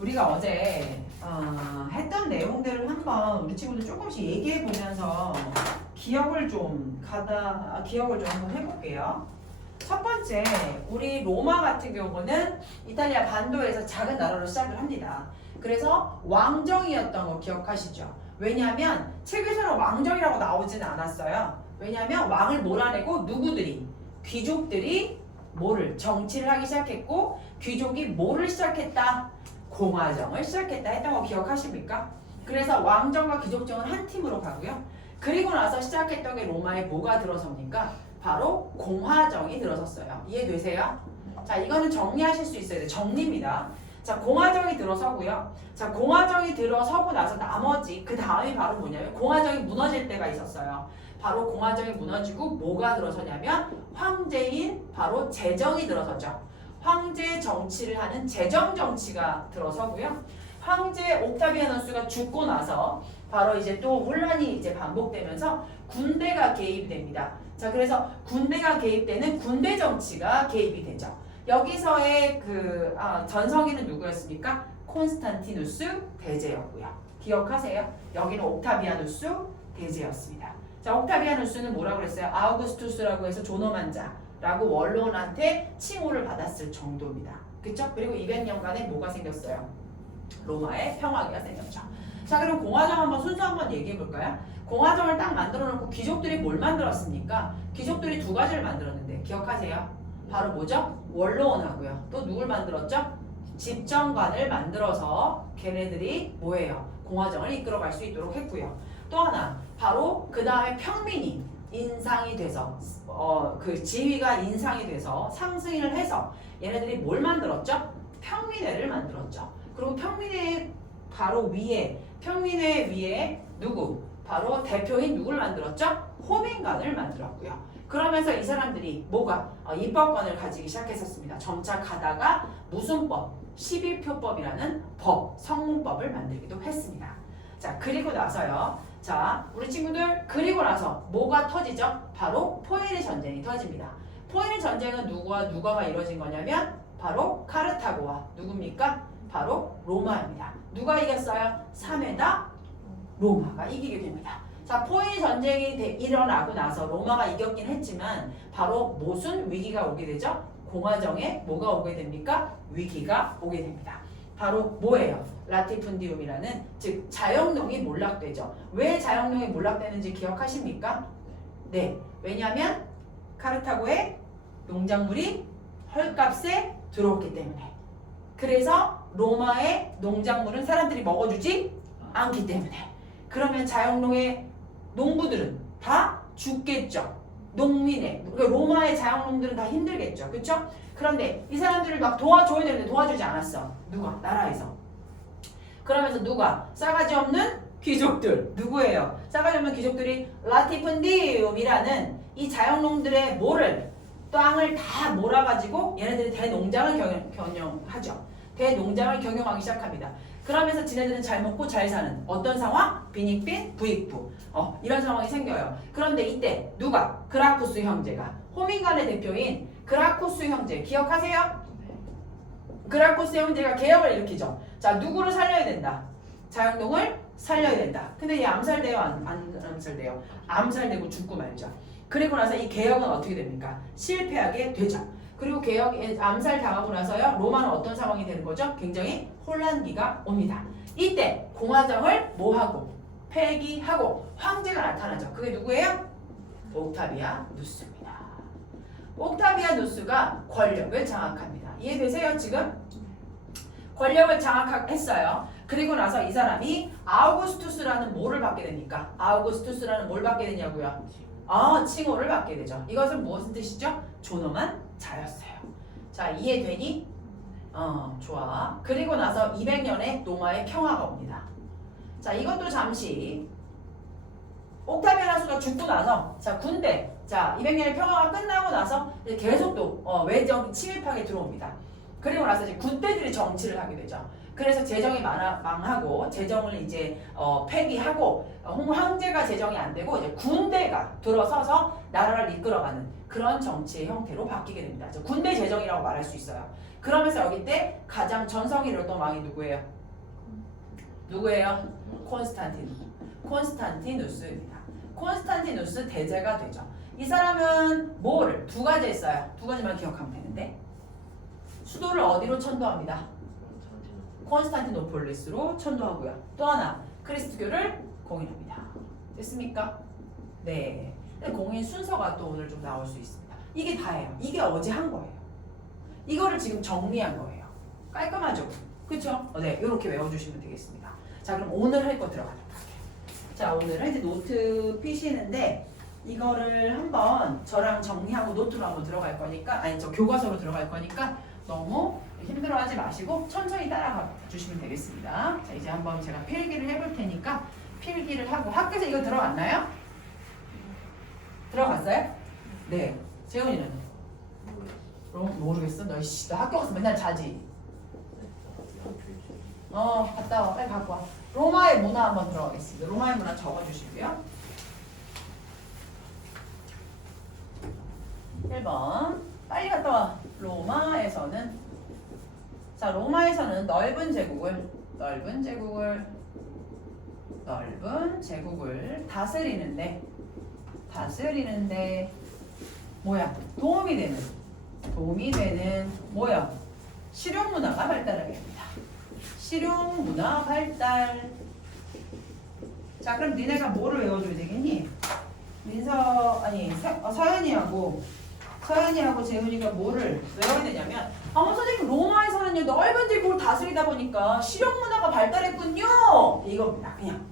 우리가 어제 했던 내용들을 한번 우리 친구들 조금씩 얘기해 보면서 기억을 좀 한번 해볼게요. 첫 번째, 우리 로마 같은 경우는 이탈리아 반도에서 작은 나라로 시작을 합니다. 그래서 왕정이었던 거 기억하시죠? 왜냐하면 책에서는 왕정이라고 나오지는 않았어요. 왜냐하면 왕을 몰아내고 누구들이? 귀족들이 뭐를? 정치를 하기 시작했고 귀족이 뭐를 시작했다? 공화정을 시작했다 했던 거 기억하십니까? 그래서 왕정과 귀족정은 한 팀으로 가고요. 그리고 나서 시작했던 게 로마에 뭐가 들어섭니까? 바로 공화정이 들어섰어요. 이해되세요? 자, 이거는 정리하실 수 있어야 돼요. 정리입니다. 자, 공화정이 들어서고요. 자, 공화정이 들어서고 나서 나머지 그 다음이 바로 뭐냐면 공화정이 무너질 때가 있었어요. 바로 공화정이 무너지고 뭐가 들어서냐면 황제인 바로 제정이 들어서죠. 황제 정치를 하는 제정 정치가 들어서고요. 황제 옥타비아누스가 죽고 나서 바로 이제 또 혼란이 이제 반복되면서 군대가 개입이 됩니다. 자, 그래서 군대가 개입되는 군대 정치가 개입이 되죠. 여기서의 전성기는 누구였습니까? 콘스탄티누스 대제였고요. 기억하세요? 여기는 옥타비아누스 대제였습니다. 자, 옥타비아누스는 뭐라고 그랬어요? 아우구스투스라고 해서 존엄한 자라고 원로원한테 칭호를 받았을 정도입니다. 그쵸? 그리고 200년간에 뭐가 생겼어요? 로마의 평화기가 생겼죠. 자, 그럼 공화정 한번 순서 한번 얘기해 볼까요? 공화정을 딱 만들어 놓고 귀족들이 뭘 만들었습니까? 귀족들이 두 가지를 만들었는데 기억하세요? 바로 뭐죠? 원로원하고요. 또 누굴 만들었죠? 집정관을 만들어서 걔네들이 뭐예요? 공화정을 이끌어갈 수 있도록 했고요. 또 하나 바로 그 다음에 평민이 인상이 돼서 그 지위가 인상이 돼서 상승을 해서 얘네들이 뭘 만들었죠? 평민회를 만들었죠. 그리고 평민회 바로 위에 평민회 위에 누구? 바로 대표인 누구를 만들었죠? 호민관을 만들었고요. 그러면서 이 사람들이 뭐가? 입법권을 가지기 시작했었습니다. 점차 가다가 무슨 법? 11표법이라는 법, 성문법을 만들기도 했습니다. 자, 그리고 나서요. 자, 우리 친구들 그리고 나서 뭐가 터지죠? 바로 포에니 전쟁이 터집니다. 포에니 전쟁은 누가가 이루어진 거냐면 바로 카르타고와 누굽니까? 바로 로마입니다. 누가 이겼어요? 3회다 로마가 이기게 됩니다. 자, 포에니 전쟁이 일어나고 나서 로마가 이겼긴 했지만 바로 무슨 위기가 오게 되죠? 공화정에 뭐가 오게 됩니까? 위기가 오게 됩니다. 바로 뭐예요? 라티푼디움이라는 즉 자영농이 몰락되죠. 왜 자영농이 몰락되는지 기억하십니까? 네, 왜냐하면 카르타고의 농작물이 헐값에 들어왔기 때문에. 그래서 로마의 농작물은 사람들이 먹어주지 않기 때문에. 그러면 자영농의 농부들은 다 죽겠죠. 농민의 그러니까 로마의 자영농들은 다 힘들겠죠. 그렇죠? 그런데 이 사람들을 막 도와줘야 되는데 도와주지 않았어. 누가? 나라에서. 그러면서 누가? 싸가지 없는 귀족들. 누구예요? 싸가지 없는 귀족들이 라티푼디움이라는 이 자영농들의 땅을 다 몰아가지고 얘네들이 대농장을 경영하죠. 대농장을 경영하기 시작합니다. 그러면서 지네들은 잘 먹고 잘 사는 어떤 상황? 빈익빈 부익부 이런 상황이 생겨요. 그런데 이때 누가? 그라쿠스 형제가 호민관의 대표인 그라쿠스 형제 기억하세요? 그라쿠스 형제가 개혁을 일으키죠. 자, 누구를 살려야 된다? 자영농을 살려야 된다. 근데 얘 암살돼요? 안 암살돼요? 암살되고 죽고 말죠. 그리고 나서 이 개혁은 어떻게 됩니까? 실패하게 되죠. 그리고 개혁에 암살당하고 나서요. 로마는 어떤 상황이 되는 거죠? 굉장히 혼란기가 옵니다. 이때 공화정을 뭐하고? 폐기하고 황제가 나타나죠. 그게 누구예요? 옥타비아누스입니다. 옥타비아누스가 권력을 장악합니다. 이해되세요 지금? 권력을 장악했어요. 그리고 나서 이 사람이 아우구스투스라는 뭐를 받게 됩니까? 아우구스투스라는 뭘 받게 되냐고요? 칭호를 받게 되죠. 이것은 무엇인 뜻이죠? 존엄한 자였어요. 자, 이해되니? 좋아. 그리고 나서 200년에 로마의 평화가 옵니다. 자, 이것도 잠시 옥타비아누스가 죽고 나서 자, 군대. 자, 200년의 평화가 끝나고 나서 계속 또 외적이 침입하게 들어옵니다. 그리고 나서 이제 군대들이 정치를 하게 되죠. 그래서 재정이 망하고 재정을 이제 폐기하고 황제가 재정이 안 되고 이제 군대가 들어서서 나라를 이끌어가는 그런 정치의 형태로 바뀌게 됩니다. 군대 제정이라고 말할 수 있어요. 그러면서 여기 때 가장 전성기 일었던 왕이 누구예요? 누구예요? 콘스탄티누스입니다. 콘스탄티누스 대제가 되죠. 이 사람은 뭐를 두 가지 했어요. 두 가지만 기억하면 되는데 수도를 어디로 천도합니다. 콘스탄티노폴리스로 천도하고요. 또 하나 그리스도교를 공인합니다. 됐습니까? 네. 공인 순서가 또 오늘 좀 나올 수 있습니다. 이게 다예요. 이게 어제 한 거예요. 이거를 지금 정리한 거예요. 깔끔하죠? 그쵸? 네, 이렇게 외워주시면 되겠습니다. 자, 그럼 오늘 할 거 들어가도록 할게요. 자, 오늘은 이제 노트 피시는데 이거를 한번 저랑 정리하고 노트로 한번 들어갈 거니까 아니 저 교과서로 들어갈 거니까 너무 힘들어하지 마시고 천천히 따라가 주시면 되겠습니다. 자, 이제 한번 제가 필기를 해볼 테니까 필기를 하고 학교에서 이거 들어갔나요? 들어갔어요? 네. 재훈이는? 모르겠어? 너 학교 가서 맨날 자지? 갔다 와. 빨리 갖고 와. 로마의 문화 한번 들어가겠습니다. 로마의 문화 적어주시고요. 1번. 빨리 갔다 와. 로마에서는 넓은 제국을 다스리는데 뭐야? 도움이 되는 뭐야? 실용 문화가 발달하게 됩니다. 실용 문화 발달. 자, 그럼 니네가 뭐를 외워줘야 되겠니? 서연이하고 재훈이가 뭐를 외워야 되냐면 선생님 로마에서는요 넓은 제국을 다스리다 보니까 실용 문화가 발달했군요. 이겁니다. 그냥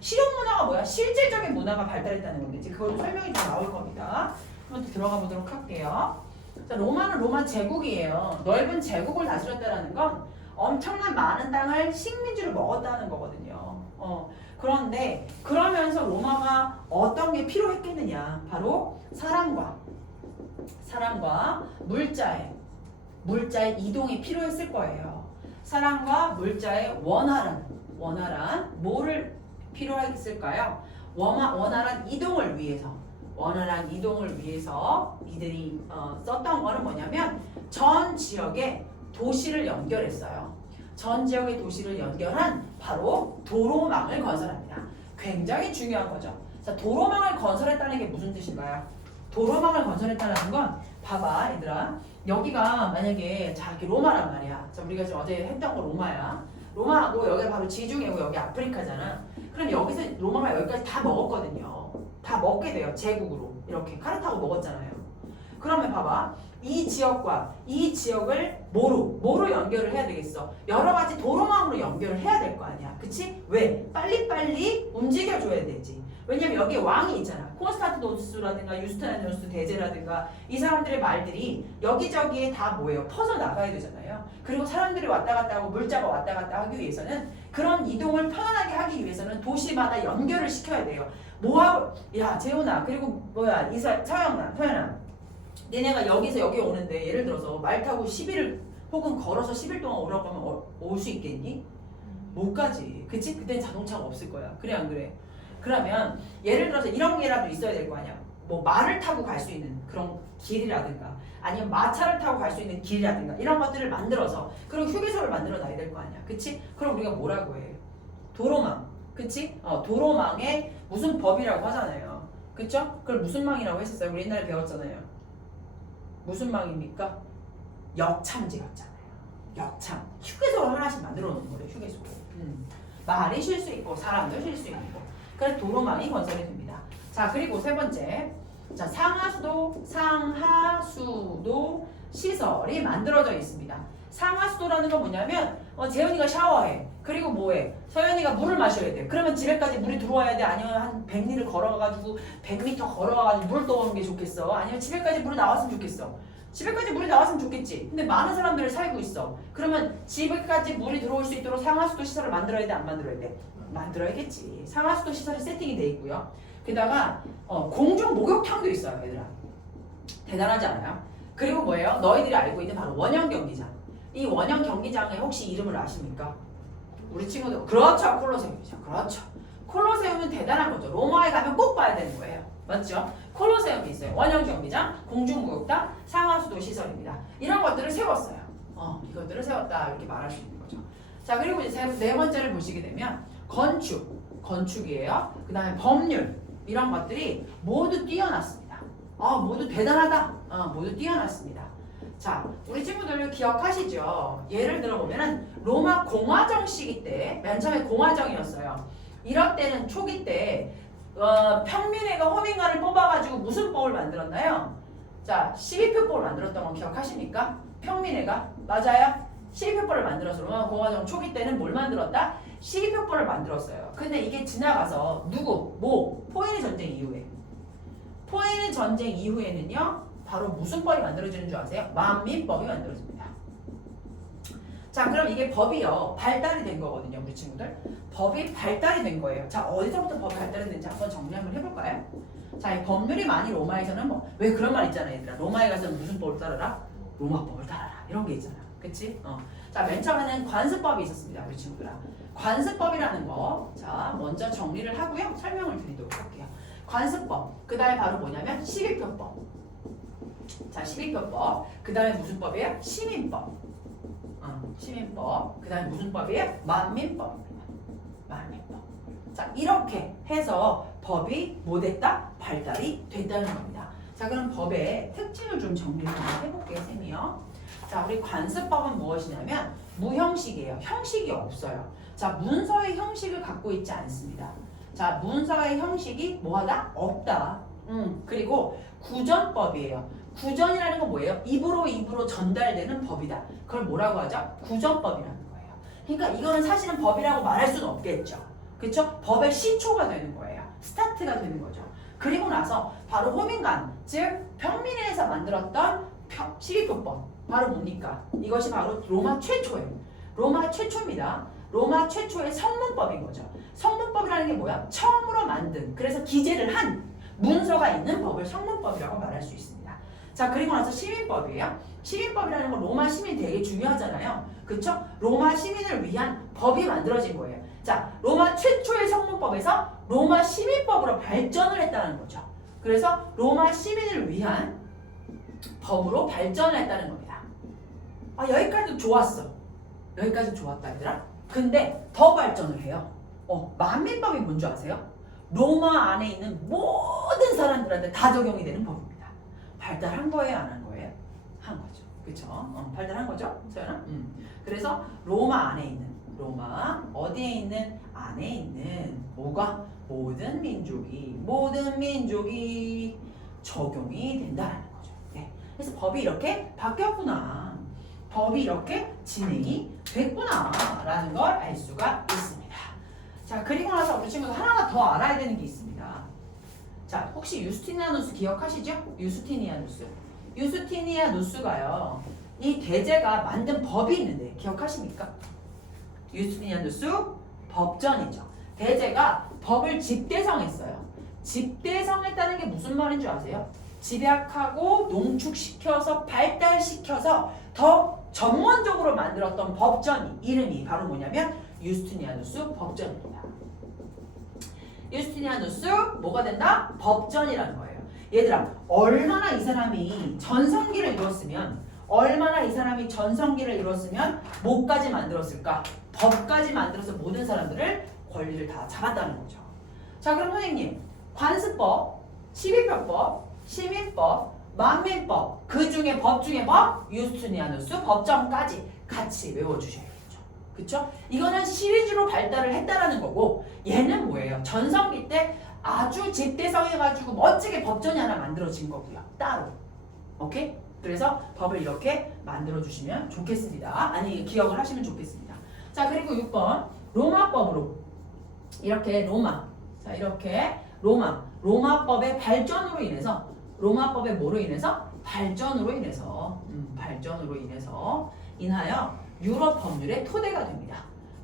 실용 문화가 뭐야? 실질적인 문화가 발달했다는 건데 그걸 설명이 좀 나올 겁니다. 한번 들어가 보도록 할게요. 자, 로마는 로마 제국이에요. 넓은 제국을 다스렸다는 건 엄청난 많은 땅을 식민지로 먹었다는 거거든요. 그런데 그러면서 로마가 어떤 게 필요했겠느냐? 바로 사람과 물자의 이동이 필요했을 거예요. 사람과 물자의 원활한 뭐를 필요했을까요? 원활한 이동을 위해서 이들이 썼던 거는 뭐냐면 전 지역의 도시를 연결했어요. 전 지역의 도시를 연결한 바로 도로망을 건설합니다. 굉장히 중요한 거죠. 자, 도로망을 건설했다는 게 무슨 뜻인가요? 도로망을 건설했다는 건 봐봐 얘들아, 여기가 만약에 이렇게 로마란 말이야. 자, 우리가 지금 어제 했던 거 로마야. 로마하고 여기가 바로 지중해고 여기 아프리카잖아. 그럼 여기서 로마가 여기까지 다 먹었거든요. 다 먹게 돼요. 제국으로 이렇게 칼을 타고 먹었잖아요. 그러면 봐봐, 이 지역과 이 지역을 뭐로 연결을 해야 되겠어? 여러 가지 도로망으로 연결을 해야 될 거 아니야. 그치? 왜? 빨리빨리 움직여줘야 되지. 왜냐면 여기에 왕이 있잖아. 콘스탄티노스라든가 유스티니아누스 대제라든가 이 사람들의 말들이 여기저기에 다 뭐예요? 퍼져 나가야 되잖아요. 그리고 사람들이 왔다 갔다 하고 물자가 왔다 갔다 하기 위해서는 그런 이동을 편안하게 하기 위해서는 도시마다 연결을 시켜야 돼요. 뭐하고 야 재훈아, 그리고 뭐야 서연아 니네가 여기서 여기 오는데 예를 들어서 말 타고 10일 혹은 걸어서 10일 동안 오라고 하면 올 수 있겠니? 못 가지. 그치? 그땐 자동차가 없을 거야. 그래 안 그래? 그러면 예를 들어서 이런 게라도 있어야 될 거 아니야. 뭐 말을 타고 갈 수 있는 그런 길이라든가 아니면 마차를 타고 갈 수 있는 길이라든가 이런 것들을 만들어서 그리고 휴게소를 만들어 놔야 될 거 아니야. 그치? 그럼 우리가 뭐라고 해? 도로망. 그치? 도로망에 무슨 법이라고 하잖아요. 그쵸? 그걸 무슨 망이라고 했었어요? 우리 옛날에 배웠잖아요. 무슨 망입니까? 역참지였잖아요. 역참. 휴게소를 하나씩 만들어 놓은 거래요. 휴게소. 말이 쉴 수 있고 사람도 쉴 수 있고. 그래서 도로망이 건설이 됩니다. 자, 그리고 세 번째. 자, 상하수도 시설이 만들어져 있습니다. 상하수도라는 건 뭐냐면 재현이가 샤워해. 그리고 뭐해? 서연이가 물을 마셔야 돼. 그러면 집에까지 물이 들어와야 돼? 아니면 한 100리를 걸어가지고 100m 걸어가지고 물을 떠오는 게 좋겠어? 아니면 집에까지 물이 나왔으면 좋겠어? 집에까지 물이 나왔으면 좋겠지. 근데 많은 사람들이 살고 있어. 그러면 집에까지 물이 들어올 수 있도록 상하수도 시설을 만들어야 돼? 안 만들어야 돼? 만들어야겠지. 상하수도 시설이 세팅이 돼 있고요. 게다가 공중 목욕탕도 있어요, 얘들아. 대단하지 않아요? 그리고 뭐예요? 너희들이 알고 있는 바로 원형 경기장. 이 원형 경기장의 혹시 이름을 아십니까? 우리 친구들 그렇죠, 콜로세움이죠. 그렇죠. 콜로세움은 대단한 거죠. 로마에 가면 꼭 봐야 되는 거예요. 맞죠? 콜로세움이 있어요. 원형 경기장, 공중목욕탕, 상하수도 시설입니다. 이런 것들을 세웠어요. 이것들을 세웠다 이렇게 말할 수 있는 거죠. 자, 그리고 이제 네 번째를 보시게 되면 건축이에요. 그 다음에 법률 이런 것들이 모두 뛰어났습니다. 모두 대단하다. 모두 뛰어났습니다. 자, 우리 친구들 기억하시죠? 예를 들어 보면은 로마 공화정 시기 때, 맨 처음에 공화정이었어요. 이럴 때는 초기 때 평민회가 호민관을 뽑아가지고 무슨 법을 만들었나요? 자, 12표법을 만들었던 거 기억하십니까? 평민회가 맞아요? 12표법을 만들어서 로마 공화정 초기 때는 뭘 만들었다? 12표법을 만들었어요. 근데 이게 지나가서 포에니 전쟁 이후에는요. 바로 무슨 법이 만들어지는 줄 아세요? 만민법이 만들어집니다. 자, 그럼 이게 법이요. 발달이 된 거거든요, 우리 친구들. 법이 발달이 된 거예요. 자, 어디서부터 법이 발달했는지 한번 정리 한번 해볼까요? 자, 이 법률이 많이 로마에서는 왜 그런 말 있잖아, 얘들아. 로마에 가서는 무슨 법을 따르라? 로마법을 따르라. 이런 게 있잖아. 그치? 자, 맨 처음에는 관습법이 있었습니다, 우리 친구들아. 관습법이라는 거. 자, 먼저 정리를 하고요. 설명을 드리도록 할게요. 관습법. 그 다음에 바로 뭐냐면 12표법. 자, 12표법. 그 다음에 무슨 법이에요? 시민법. 시민법. 그 다음에 무슨 법이에요? 만민법입니다. 만민법. 자, 이렇게 해서 법이 뭐 됐다? 발달이 됐다는 겁니다. 자, 그럼 법의 특징을 좀 정리를 한번 해볼게요, 쌤이요. 자, 우리 관습법은 무엇이냐면 무형식이에요. 형식이 없어요. 자, 문서의 형식을 갖고 있지 않습니다. 자, 문서의 형식이 뭐하다? 없다. 그리고 구전법이에요. 구전이라는 건 뭐예요? 입으로 전달되는 법이다. 그걸 뭐라고 하죠? 구전법이라는 거예요. 그러니까 이거는 사실은 법이라고 말할 수는 없겠죠. 그렇죠? 법의 시초가 되는 거예요. 스타트가 되는 거죠. 그리고 나서 바로 호민관, 즉 평민회에서 만들었던 12표법. 바로 뭡니까? 이것이 바로 로마 최초예요. 로마 최초입니다. 로마 최초의 성문법인 거죠. 성문법이라는 게 뭐야? 처음으로 만든, 그래서 기재를 한 문서가 있는 법을 성문법이라고 말할 수 있습니다. 자, 그리고 나서 시민법이에요. 시민법이라는 건 로마 시민 되게 중요하잖아요. 그쵸? 로마 시민을 위한 법이 만들어진 거예요. 자, 로마 최초의 성문법에서 로마 시민법으로 발전을 했다는 거죠. 그래서 로마 시민을 위한 법으로 발전을 했다는 겁니다. 여기까지도 좋았어. 여기까지 좋았다, 얘들아. 근데 더 발전을 해요. 만민법이 뭔지 아세요? 로마 안에 있는 모든 사람들한테 다 적용이 되는 법입니다. 발달한 거예요, 안 한 거예요? 한 거죠. 그쵸? 발달한 거죠? 소연아? 그래서 로마 안에 있는, 로마 어디에 있는? 안에 있는 뭐가? 모든 민족이 적용이 된다는 거죠. 네. 그래서 법이 이렇게 바뀌었구나. 법이 이렇게 진행이 됐구나 라는 걸 알 수가 있습니다. 자, 그리고 나서 우리 친구들 하나가 더 알아야 되는 게 있습니다. 자, 혹시 유스티니아누스 기억하시죠? 유스티니아누스가요, 이 대제가 만든 법이 있는데 기억하십니까? 유스티니아누스 법전이죠. 대제가 법을 집대성했어요. 집대성했다는 게 무슨 말인 줄 아세요? 집약하고 농축시켜서 발달시켜서 더 전문적으로 만들었던 법전이, 이름이 바로 뭐냐면 유스티니아누스 법전입니다. 유스티니아누스 뭐가 된다? 법전이라는 거예요. 얘들아, 얼마나 이 사람이 전성기를 이뤘으면 뭐까지 만들었을까? 법까지 만들어서 모든 사람들을 권리를 다 잡았다는 거죠. 자, 그럼 선생님, 관습법, 12표법, 시민법, 만민법, 그 중에 법 중에 법, 유스티니아누스 법전까지 같이 외워주셔야겠죠. 그쵸? 이거는 시리즈로 발달을 했다라는 거고, 얘는 뭐예요? 전성기 때 아주 집대성해가지고 멋지게 법전이 하나 만들어진 거고요. 따로. 오케이? 그래서 법을 이렇게 만들어주시면 좋겠습니다. 아니, 기억을 하시면 좋겠습니다. 자, 그리고 6번. 로마법으로. 이렇게 로마. 자, 이렇게 로마법의 발전으로 인해서, 로마법의 뭐로 인해서? 발전으로 인하여 유럽 법률의 토대가 됩니다.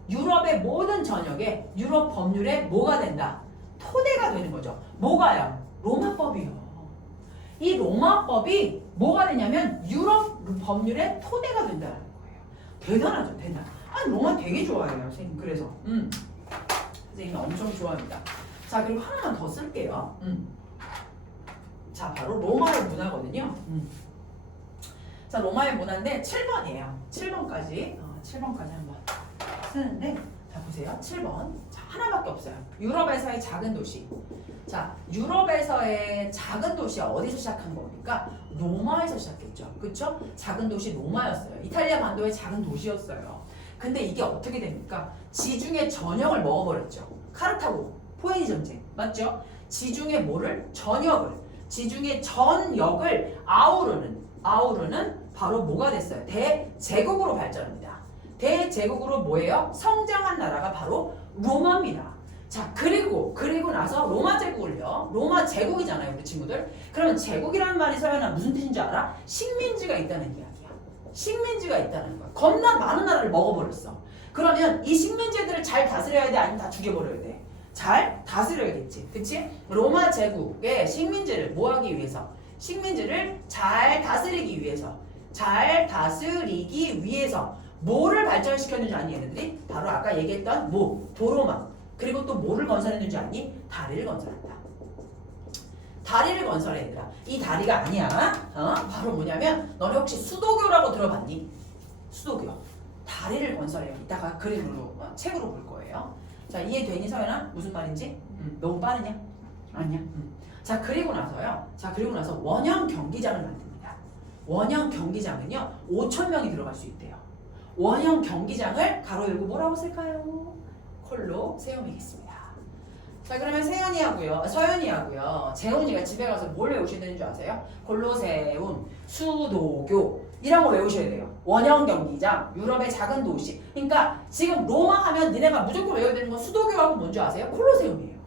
유럽의 모든 전역에 유럽 법률의 뭐가 된다? 토대가 되는 거죠. 뭐가요? 로마법이요. 이 로마법이 뭐가 되냐면 유럽 법률의 토대가 된다는 거예요. 대단하죠, 대단. 로마 되게 좋아해요, 선생님. 그래서 선생님이 엄청 좋아합니다. 자, 그리고 하나만 더 쓸게요. 자, 바로 로마의 문화거든요. 자, 로마의 문화인데 7번이에요. 7번까지. 7번까지 한번 쓰는데, 자, 보세요. 7번. 자, 하나밖에 없어요. 유럽에서의 작은 도시. 자, 유럽에서의 작은 도시가 어디서 시작한 겁니까? 로마에서 시작했죠. 그쵸? 작은 도시 로마였어요. 이탈리아 반도의 작은 도시였어요. 근데 이게 어떻게 됩니까? 지중해 전역을 먹어버렸죠. 카르타고, 포에니 전쟁. 맞죠? 지중해 뭐를? 전역을. 지중해 전역을 아우르는 바로 뭐가 됐어요? 대제국으로 발전합니다. 대제국으로 뭐예요? 성장한 나라가 바로 로마입니다. 자, 그리고 나서 로마 제국을요. 로마 제국이잖아요, 우리 친구들. 그러면 제국이라는 말이 서연아 무슨 뜻인지 알아? 식민지가 있다는 이야기야. 식민지가 있다는 거야. 겁나 많은 나라를 먹어버렸어. 그러면 이 식민지들을 잘 다스려야 돼? 아니면 다 죽여버려야 돼? 잘 다스려야겠지. 그치? 로마 제국의 식민지를 뭐 하기 위해서? 식민지를 잘 다스리기 위해서 뭐를 발전시켰는지 아니 얘네들이? 바로 아까 얘기했던 도로망. 그리고 또 뭐를 건설했는지 아니? 다리를 건설한다. 다리를 건설해 얘들아. 이 다리가 아니야. 바로 뭐냐면 너네 혹시 수도교라고 들어봤니? 수도교. 다리를 건설해요. 이따가 그림으로 책으로 볼 거예요. 자, 이해되니 서연아? 무슨 말인지? 너무 빠르냐? 아니야. 자, 그리고 나서 원형 경기장을 만듭니다. 원형 경기장은요 5,000명이 들어갈 수 있대요. 원형 경기장을 가로 열고 뭐라고 쓸까요? 콜로세움이겠습니다. 자, 그러면 서연이하고요 재훈이가 집에 가서 뭘 외우셔야 되는 줄 아세요? 콜로세움, 수도교 이런 거 외우셔야 돼요. 원형 경기장, 유럽의 작은 도시. 그러니까 지금 로마 하면 니네가 무조건 외워야 되는 건 수도교하고 뭔지 아세요? 콜로세움이에요.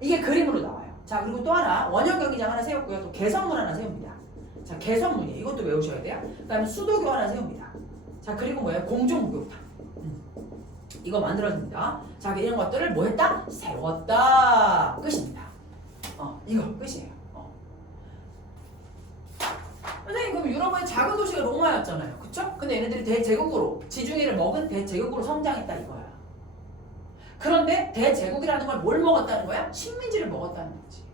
이게 그림으로 나와요. 자, 그리고 또 하나 원형 경기장 하나 세웠고요. 또 개선문 하나 세웁니다. 자, 개선문이에요. 이것도 외우셔야 돼요. 그 다음에 수도교 하나 세웁니다. 자, 그리고 뭐예요? 공중목욕탕. 이거 만들어줍니다. 자, 이런 것들을 뭐 했다? 세웠다. 끝입니다. 이거 끝이에요. 선생님, 그럼 유럽의 작은 도시가 로마였잖아요. 그쵸? 근데 얘네들이 대제국으로, 지중해를 먹은 대제국으로 성장했다 이거야. 그런데 대제국이라는 걸 뭘 먹었다는 거야? 식민지를 먹었다는 거지.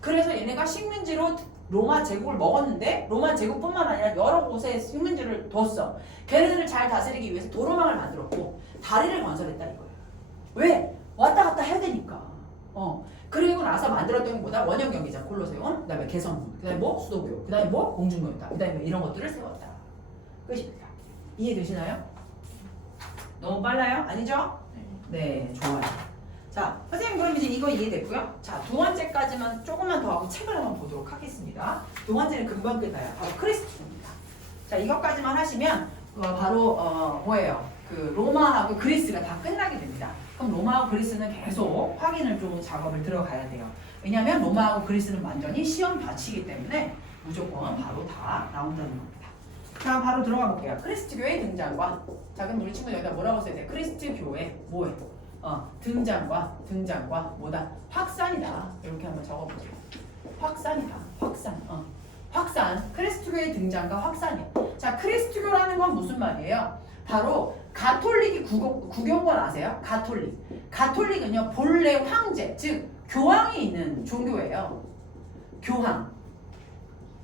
그래서 얘네가 식민지로 로마 제국을 먹었는데 로마 제국뿐만 아니라 여러 곳에 식민지를 뒀어. 걔네들을 잘 다스리기 위해서 도로망을 만들었고 다리를 건설했다 이거예요. 왜? 왔다 갔다 해야 되니까. 그리고 나서 만들었던 게 뭐다? 원형 경기장, 콜로세움, 그 다음에 개선문, 그 다음에 수도교, 그 다음에 공중교육당, 그 다음에 이런 것들을 세웠다. 끝입니다. 이해되시나요? 너무 빨라요? 아니죠? 네, 좋아요. 자, 선생님 그럼 이제 이거 이해됐고요. 자, 두 번째까지만 조금만 더 하고 책을 한번 보도록 하겠습니다. 두 번째는 금방 끝나요. 바로 크리스트입니다. 자, 이것까지만 하시면 바로 뭐예요? 그 로마하고 그리스가 다 끝나게 됩니다. 그럼 로마하고 그리스는 계속 확인을 좀 작업을 들어가야 돼요. 왜냐하면 로마하고 그리스는 완전히 시험 밭이기 때문에 무조건 바로 다 나온다는 겁니다. 자, 바로 들어가 볼게요. 크리스트교의 등장과, 자, 그럼 우리 친구 여기다 뭐라고 써야 돼? 크리스트교의 뭐예요? 등장과 뭐다? 확산이다. 이렇게 한번 적어보세요. 확산이다. 확산. 크리스트교의 등장과 확산이야. 자, 크리스트교라는 건 무슨 말이에요? 바로 가톨릭이 구경권 아세요? 가톨릭은요 본래 황제, 즉 교황이 있는 종교예요. 교황.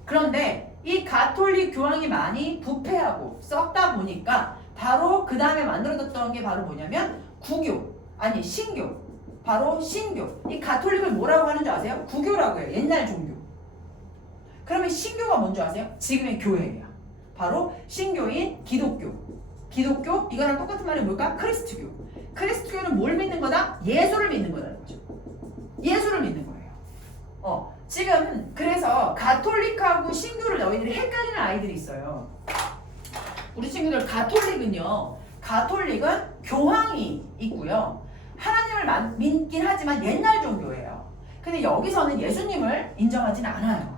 그런데 이 가톨릭 교황이 많이 부패하고 썩다 보니까 바로 그 다음에 만들어졌던 게 바로 뭐냐면 신교. 바로 신교. 이 가톨릭을 뭐라고 하는 줄 아세요? 구교라고 해요. 옛날 종교. 그러면 신교가 뭔지 아세요? 지금의 교회예요. 바로 신교인 기독교, 이거랑 똑같은 말이 뭘까? 크리스트교는 뭘 믿는 거다? 예수를 믿는 거라는 거죠. 예수를 믿는 거예요. 지금 그래서 가톨릭하고 신교를 너희들이 헷갈리는 아이들이 있어요. 우리 친구들 가톨릭은 교황이 있고요. 하나님을 믿긴 하지만 옛날 종교예요. 근데 여기서는 예수님을 인정하진 않아요.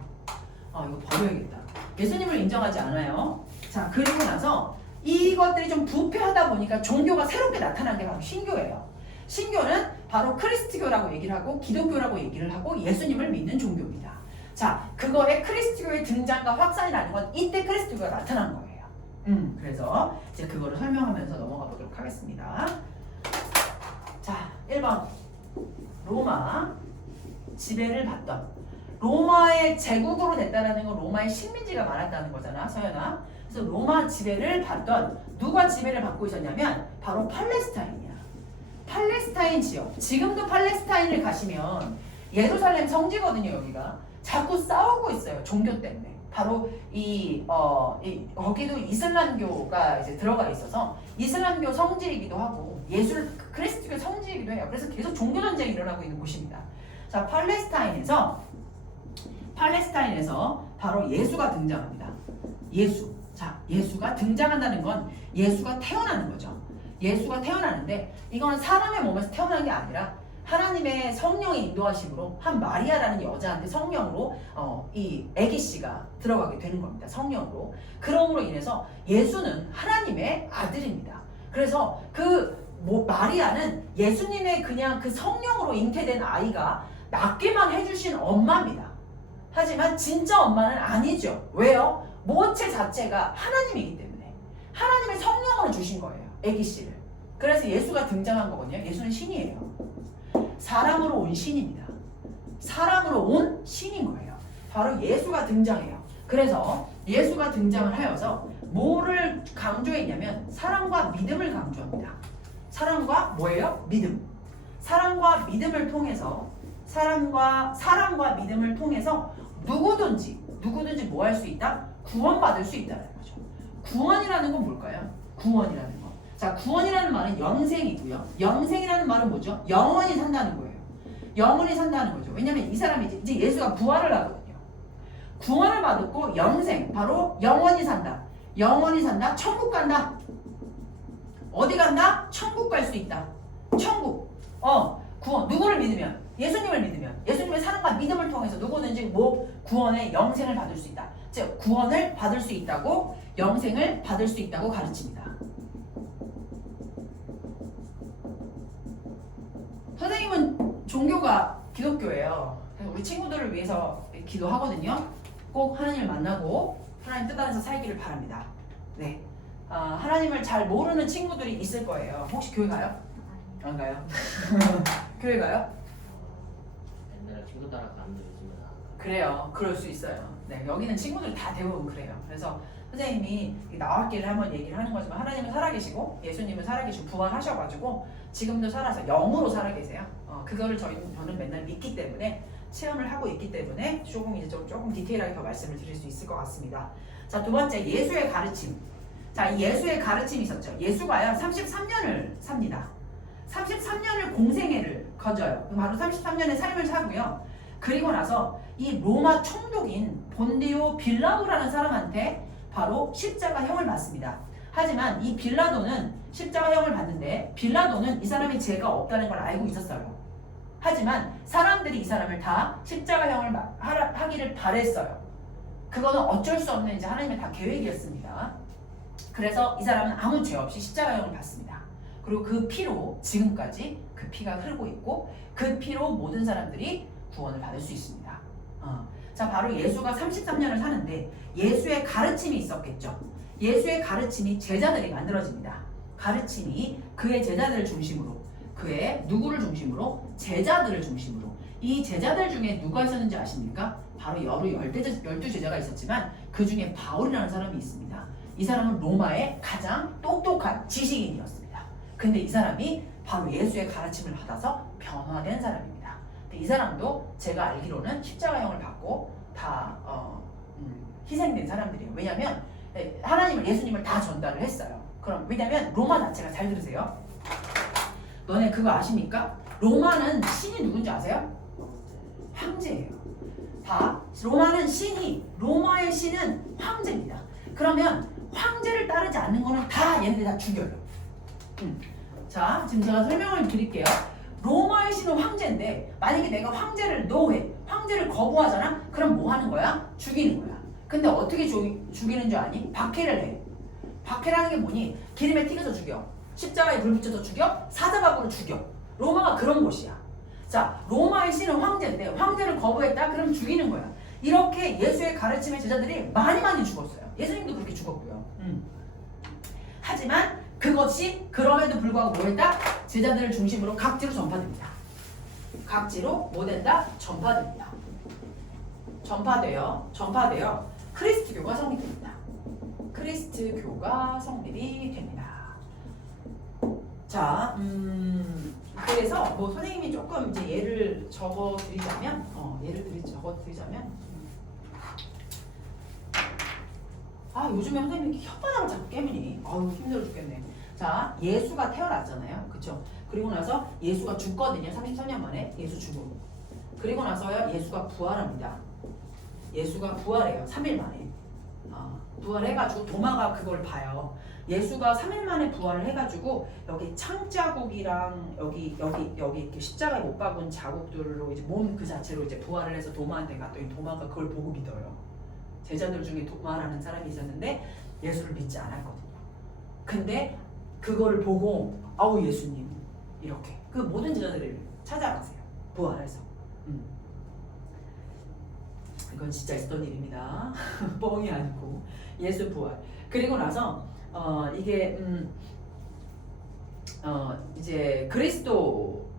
이거 버려야겠다. 예수님을 인정하지 않아요. 자, 그리고 나서 이것들이 좀 부패하다 보니까 종교가 새롭게 나타난 게 바로 신교예요. 신교는 바로 크리스트교라고 얘기를 하고 기독교라고 얘기를 하고 예수님을 믿는 종교입니다. 자, 그거에 크리스트교의 등장과 확산이라는 건 이때 크리스트교가 나타난 거예요. 그래서 이제 그거를 설명하면서 넘어가 보도록 하겠습니다. 자, 1번 로마 지배를 받던 로마의 제국으로 됐다라는 건 로마의 식민지가 많았다는 거잖아, 서연아. 그래서 로마 지배를 받던 누가 지배를 받고 있었냐면 바로 팔레스타인이야. 팔레스타인 지역. 지금도 팔레스타인을 가시면 예루살렘 성지거든요, 여기가. 자꾸 싸우고 있어요, 종교 때문에. 바로 거기도 이슬람교가 이제 들어가 있어서 이슬람교 성지이기도 하고 그리스도교 성지이기도 해요. 그래서 계속 종교 전쟁이 일어나고 있는 곳입니다. 자, 팔레스타인에서 바로 예수가 등장합니다. 예수. 자, 예수가 등장한다는 건 예수가 태어나는 거죠. 예수가 태어나는데 이거는 사람의 몸에서 태어난 게 아니라 하나님의 성령의 인도하심으로 한 마리아라는 여자한테 성령으로 이 아기 씨가 들어가게 되는 겁니다. 성령으로. 그럼으로 인해서 예수는 하나님의 아들입니다. 그래서 마리아는 예수님의 그냥 그 성령으로 잉태된 아이가 낳기만 해주신 엄마입니다. 하지만 진짜 엄마는 아니죠. 왜요? 모체 자체가 하나님이기 때문에 하나님의 성령으로 주신 거예요, 아기 씨를. 그래서 예수가 등장한 거거든요. 예수는 신이에요. 사람으로 온 신입니다. 사람으로 온 신인 거예요. 바로 예수가 등장해요. 그래서 예수가 등장을 하여서 뭐를 강조했냐면 사랑과 믿음을 강조합니다. 사랑과 뭐예요? 믿음. 사랑과 믿음을 통해서 사랑과 믿음을 통해서 누구든지 뭐 할 수 있다? 구원받을 수 있다는 거죠. 구원이라는 건 뭘까요? 구원이라는 거. 자, 구원이라는 말은 영생이고요. 영생이라는 말은 뭐죠? 영원히 산다는 거예요. 영원히 산다는 거죠. 왜냐면 이 사람이 이제 예수가 부활을 하거든요. 구원을 받고 영생, 바로 영원히 산다. 영원히 산다. 천국 간다. 어디 간다? 천국 갈 수 있다. 천국. 구원. 누구를 믿으면? 예수님을 믿으면. 예수님의 사랑과 믿음을 통해서 누구든지 구원의 영생을 받을 수 있다. 즉, 구원을 받을 수 있다고, 영생을 받을 수 있다고 가르칩니다. 선생님은 종교가 기독교예요. 그래서 우리 친구들을 위해서 기도하거든요. 꼭 하나님을 만나고 하나님 뜻 안에서 살기를 바랍니다. 네. 하나님을 잘 모르는 친구들이 있을 거예요. 혹시 교회 가요? 안 가요? 교회 가요? 옛날에 친구 따라 가는데 요즘은 안 가요. 그래요. 그럴 수 있어요. 네, 여기는 친구들 다 대부분 그래요. 그래서 선생님이 나왔기를 한번 얘기를 하는 거지만 하나님은 살아계시고 예수님은 살아계시고 부활하셔가지고 지금도 살아서 영으로 살아계세요. 그거를 저는 맨날 믿기 때문에 체험을 하고 있기 때문에 조금 디테일하게 더 말씀을 드릴 수 있을 것 같습니다. 자, 두 번째 예수의 가르침. 자, 이 예수의 가르침이 있었죠. 예수가요 33년을 삽니다. 33년을 공생애를 거져요. 바로 33년의 삶을 사고요. 그리고 나서 이 로마 총독인 본디오 빌라도라는 사람한테 바로 십자가형을 받습니다. 하지만 이 빌라도는 십자가형을 받는데 빌라도는 이 사람이 죄가 없다는 걸 알고 있었어요. 하지만 사람들이 이 사람을 다 십자가형을 하기를 바랬어요. 그거는 어쩔 수 없는 이제 하나님의 다 계획이었습니다. 그래서 이 사람은 아무 죄 없이 십자가형을 받습니다. 그리고 그 피로 지금까지 그 피가 흐르고 있고 그 피로 모든 사람들이 구원을 받을 수 있습니다. 자, 바로 예수가 33년을 사는데 예수의 가르침이 있었겠죠. 예수의 가르침이 제자들이 만들어집니다. 가르침이 그의 제자들을 중심으로, 그의 누구를 중심으로? 제자들을 중심으로. 이 제자들 중에 누가 있었는지 아십니까? 바로 여러 12제자가 있었지만 그 중에 바울이라는 사람이 있습니다. 이 사람은 로마의 가장 똑똑한 지식인이었습니다. 근데 이 사람이 바로 예수의 가르침을 받아서 변화된 사람입니다. 근데 이 사람도 제가 알기로는 십자가형을 받고 다 희생된 사람들이에요. 왜냐하면 하나님을 예수님을 다 전달을 했어요. 그럼 왜냐하면 로마 자체가, 잘 들으세요. 너네 그거 아십니까? 로마는 신이 누군지 아세요? 황제예요. 로마는 로마의 신은 황제입니다. 그러면 황제를 따르지 않는 거는 다 얘네들 다 죽여요. 자, 지금 제가 설명을 드릴게요. 로마의 신은 황제인데 만약에 내가 황제를 노해, 황제를 거부하잖아? 그럼 뭐 하는 거야? 죽이는 거야. 근데 어떻게 죽이는 줄 아니? 박해를 해. 박해라는 게 뭐니? 기름에 튀겨서 죽여, 십자가에 불 붙여서 죽여, 사자박으로 죽여. 로마가 그런 곳이야. 자, 로마의 신은 황제인데 황제를 거부했다? 그럼 죽이는 거야. 이렇게 예수의 가르침의 제자들이 많이 죽었어요. 예수님도 그렇게 죽었고요. 하지만 그것이 그럼에도 불구하고 뭐 했다? 제자들을 중심으로 각지로 전파됩니다. 각지로 뭐 된다? 전파됩니다. 전파되어 그리스도교가 성립됩니다. 그리스도교가 성립이 됩니다. 자, 그래서 뭐 선생님이 조금 이제 예를 적어드리자면, 요즘에 선생님이 이렇게 혓바닥을 자꾸 깨미니, 아유 힘들어 죽겠네. 자, 예수가 태어났잖아요, 그쵸? 그리고 나서 예수가 죽거든요. 33년 만에 예수 죽음. 그리고 나서야 예수가 부활합니다. 예수가 부활해요. 3일 만에. 부활해가지고 도마가 그걸 봐요. 예수가 3일 만에 부활을 해가지고 여기 창자국이랑 여기 이렇게 십자가에 못 박은 자국들로 이제 몸 그 자체로 이제 부활을 해서 도마한테 갔더니 도마가 그걸 보고 믿어요. 제자들 중에 도마라는 사람이 있었는데 예수를 믿지 않았거든요. 근데 그거를 보고 아우 예수님 이렇게 그 모든 제자들을 찾아가세요. 부활해서. 이건 진짜 있었던 일입니다. 뻥이 아니고 예수 부활. 그리고 나서 이게 이제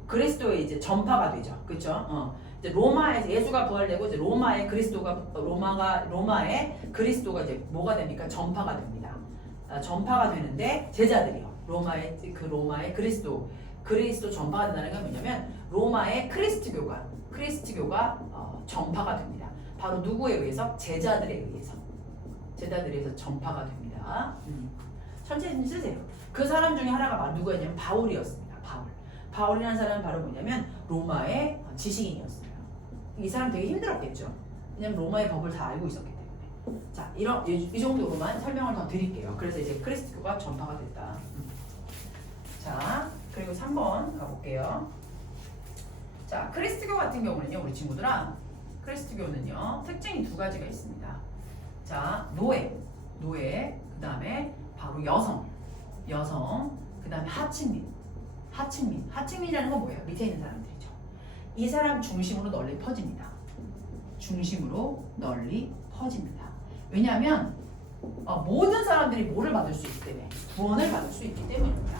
그리스도의 이제 전파가 되죠. 그렇죠? 이제 로마에서 예수가 부활되고 이제 로마의 그리스도가 이제 뭐가 됩니까? 전파가 됩니다. 전파가 되는데 제자들이요. 로마의 그리스도 전파가 된다는 건 뭐냐면 로마의 그리스도교가 전파가 됩니다. 바로 누구에 의해서? 제자들에 의해서 전파가 됩니다. 천천히 쓰세요. 그 사람 중에 하나가 누구였냐면 바울이었습니다. 바울이라는 사람은 바로 뭐냐면 로마의 지식인이었어요. 이 사람 되게 힘들었겠죠. 왜냐면 로마의 법을 다 알고 있었기 때문에. 자, 이 정도로만 설명을 더 드릴게요. 그래서 이제 그리스도가 전파가 됐다. 자, 그리고 3번 가볼게요. 자, 그리스도교 같은 경우는요, 우리 친구들아, 그리스도교는요 특징이 두 가지가 있습니다. 자, 노예, 그 다음에 바로 여성, 그 다음에 하층민이라는 건 뭐예요? 밑에 있는 사람들이죠. 이 사람 중심으로 널리 퍼집니다. 왜냐하면 모든 사람들이 뭐를 받을 수 있기 때문에? 구원을 받을 수 있기 때문입니다.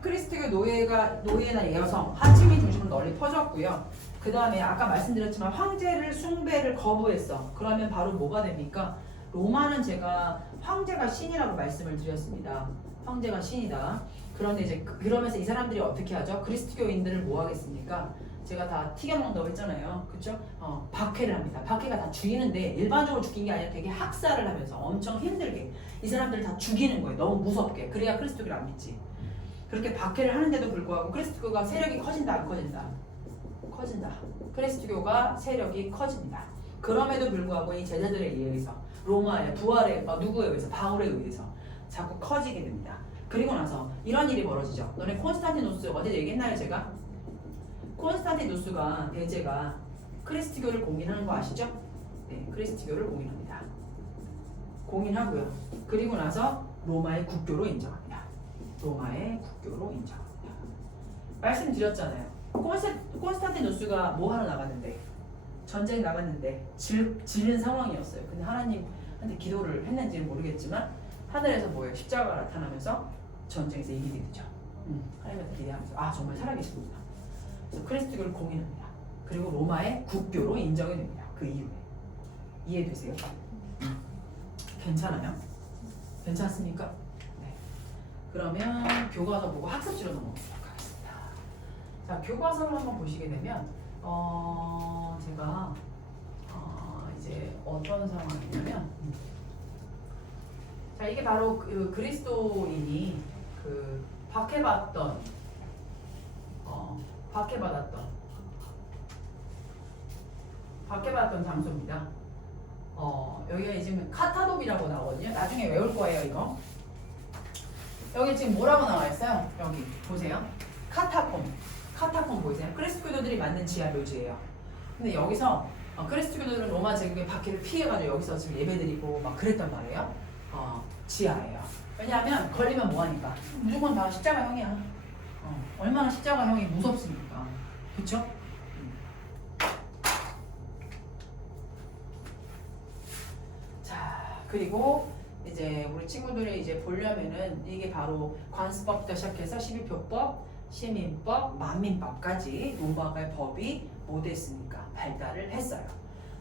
그리스도교 노예나 여성, 하층민 중심으로 널리 퍼졌고요. 그 다음에 아까 말씀드렸지만 황제를 숭배를 거부했어. 그러면 바로 뭐가 됩니까? 로마는 제가 황제가 신이라고 말씀을 드렸습니다. 황제가 신이다. 그런데 이제 그러면서 이 사람들이 어떻게 하죠? 그리스도교인들을 뭐 하겠습니까? 제가 다 튀겨먹는다고 했잖아요. 그쵸? 박해를 합니다. 박해가 다 죽이는데 일반적으로 죽인 게 아니라 되게 학살을 하면서 엄청 힘들게 이 사람들을 다 죽이는 거예요. 너무 무섭게. 그래야 그리스도교를 안 믿지. 그렇게 박해를 하는데도 불구하고 그리스도교가 세력이 커진다 안 커진다? 커진다. 그리스도교가 세력이 커집니다. 그럼에도 불구하고 이 제자들에 의해서 로마의 부활에 누구에 의해서? 바울에 의해서 자꾸 커지게 됩니다. 그리고 나서 이런 일이 벌어지죠. 너네 콘스탄티누스 어제 얘기했나요 제가? 콘스탄티누스가 대제가 그리스도교를 공인하는 거 아시죠? 네, 그리스도교를 공인합니다. 공인하고요. 그리고 나서 로마의 국교로 인정합니다. 말씀드렸잖아요. 콘스탄티누스가 뭐 하러 나갔는데? 전쟁 나갔는데 질린 상황이었어요. 근데 하나님한테 기도를 했는지는 모르겠지만 하늘에서 뭐예요? 십자가가 나타나면서 전쟁에서 이기게 되죠. 하나님한테 기대하면서 정말 살아계십니다. 그래서 그리스도교를 공인합니다. 그리고 로마의 국교로 인정이 됩니다. 그 이후에. 이해되세요? 괜찮아요? 괜찮습니까? 네. 그러면 교과서 보고 학습지로 넘어가도록 하겠습니다. 자, 교과서를 한번 보시게 되면 제가 이제 어떤 상황이냐면 자, 이게 바로 그 그리스도인이 그 박해받았던 장소입니다. 여기가 지금 카타돔이라고 나오거든요. 나중에 외울 거예요, 이거. 여기 지금 뭐라고 나와 있어요? 여기 보세요. 카타콤 보이세요? 그리스도교도들이 만든 지하 묘지예요. 근데 여기서 그리스도교도들은 로마 제국의 박해를 피해가지고 여기서 지금 예배드리고 막 그랬단 말이에요. 지하예요. 왜냐하면 걸리면 뭐하니까 무조건 다 십자가형이야. 얼마나 십자가형이 무섭습니까? 그쵸? 자, 그리고 이제 우리 친구들이 이제 보려면은 이게 바로 관습법부터 시작해서 12표법, 시민법, 만민법까지 로마의 법이 뭐 됐습니까? 발달을 했어요.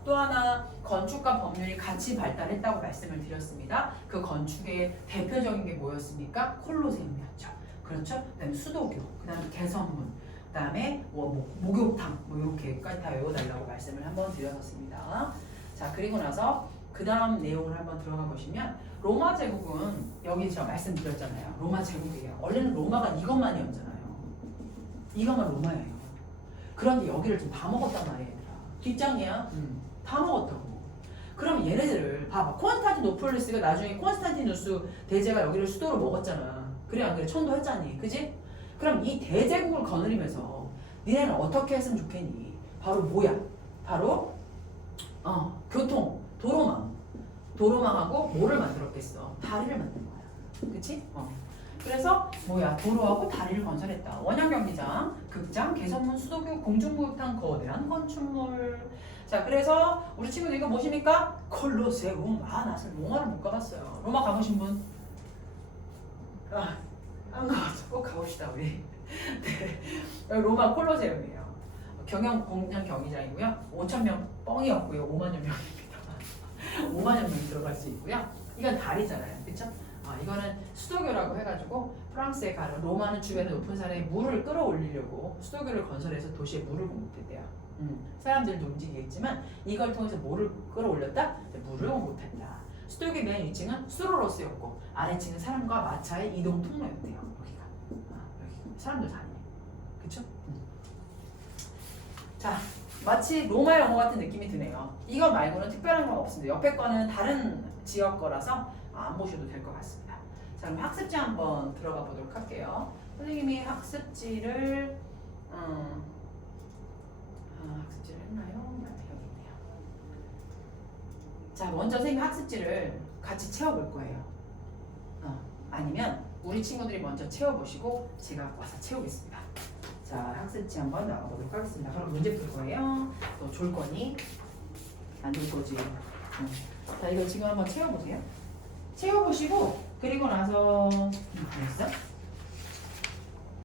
또 하나 건축과 법률이 같이 발달했다고 말씀을 드렸습니다. 그 건축의 대표적인 게 뭐였습니까? 콜로세움이었죠. 그렇죠? 그다음에 수도교, 그다음에 개선문, 그다음에 목욕탕 이렇게까지 다 외워달라고 말씀을 한번 드렸었습니다. 자, 그리고 나서 그 다음 내용을 한번 들어가 보시면 로마 제국은 여기 제가 말씀드렸잖아요. 로마 제국이에요. 원래는 로마가 이것만이었잖아요. 이것만 로마예요. 그런데 여기를 좀 다 먹었단 말이에요. 뒷장이야. 다 먹었다고. 그럼 얘네들을 봐봐. 콘스탄티노폴리스가 나중에 콘스탄티누스 대제가 여기를 수도로 먹었잖아. 그래 안 그래? 천도했잖니. 그지? 그럼 이 대제국을 거느리면서 니네는 어떻게 했으면 좋겠니? 바로 뭐야? 바로 교통, 도로망하고 뭐를 만들었겠어? 다리를 만든 거야. 그치? 그래서 뭐야? 도로하고 다리를 건설했다. 원양경기장, 극장, 개선문, 수도교, 공중목욕탕, 거대한 건축물. 자, 그래서 우리 친구들 이거 뭐십니까? 콜로세움. 나 사실 로마를 못 가봤어요. 로마 가보신 분? 안 가봤어. 꼭 가봅시다 우리. 네. 여기 로마 콜로세움이에요. 공장 경기장이고요. 5,000명 뻥이었고요. 5만 명입니다. 5만 명이 들어갈 수 있고요. 이건 다리잖아요. 그쵸? 이거는 수도교라고 해가지고 프랑스에 가는 로마는 주변에 높은 산에 물을 끌어올리려고 수도교를 건설해서 도시에 물을 공급했대요. 사람들도 움직이겠지만 이걸 통해서 뭐를 끌어올렸다? 물을 공급했다. 수도교의 맨 위층은 수로로스였고 아래층은 사람과 마차의 이동 통로였대요. 여기가 여기 사람들 다니네. 그쵸? 자, 마치 로마 영어 같은 느낌이 드네요. 이거 말고는 특별한 건 없습니다. 옆에 거는 다른 지역 거라서 안 보셔도 될 것 같습니다. 자, 그럼 학습지 한번 들어가 보도록 할게요. 선생님이 학습지를 학습지를 했나요? 네, 여기 있네요. 자, 먼저 선생님 학습지를 같이 채워볼 거예요. 아니면 우리 친구들이 먼저 채워보시고 제가 와서 채우겠습니다. 자, 학습지 한번 나가보도록 하겠습니다. 그럼 문제 풀 거예요. 너 졸 거니? 안 졸 거지? 자, 이거 지금 한번 채워보세요. 채워보시고 그리고 나서 됐어?